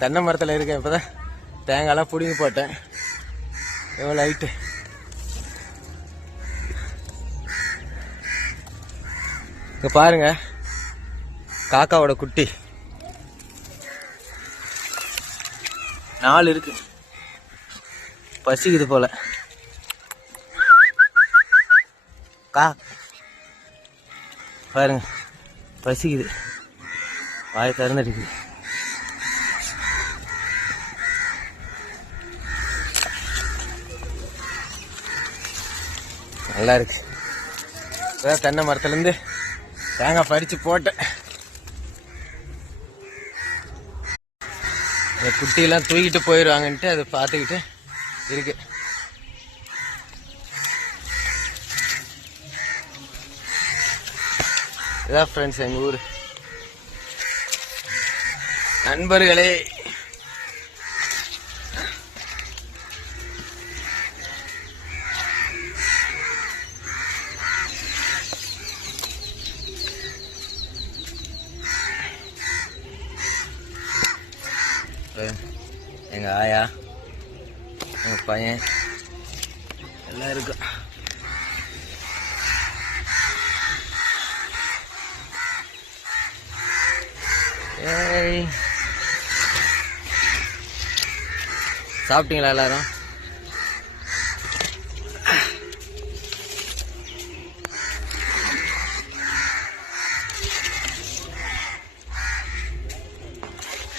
தென்னை மரத்தில் இருக்கேன். இப்போதான் தேங்காய்லாம் பிடிங்கி போட்டேன். எவ்வளோ ஹைட்டு இங்கே பாருங்க, காக்காவோட குட்டி 4 இருக்கு. பசிக்குது போல. பாருங்க, பசிக்குது, வாயை திறந்துடுது. நல்லா இருக்கு. இப்போதான் தென்னை மரத்துலேருந்து தேங்காய் பறித்து போட்டேன். இந்த குட்டியெல்லாம் தூக்கிட்டு போயிடுவாங்கன்ட்டு அதை பார்த்துக்கிட்டு இருக்கு. இதான் ஃப்ரெண்ட்ஸ் எங்கள் ஊர். நண்பர்களே, எங்கள் ஆயா, எங்கள் பையன் எல்லாம் இருக்கும். சாப்பிட்டீங்களா எல்லாரும்?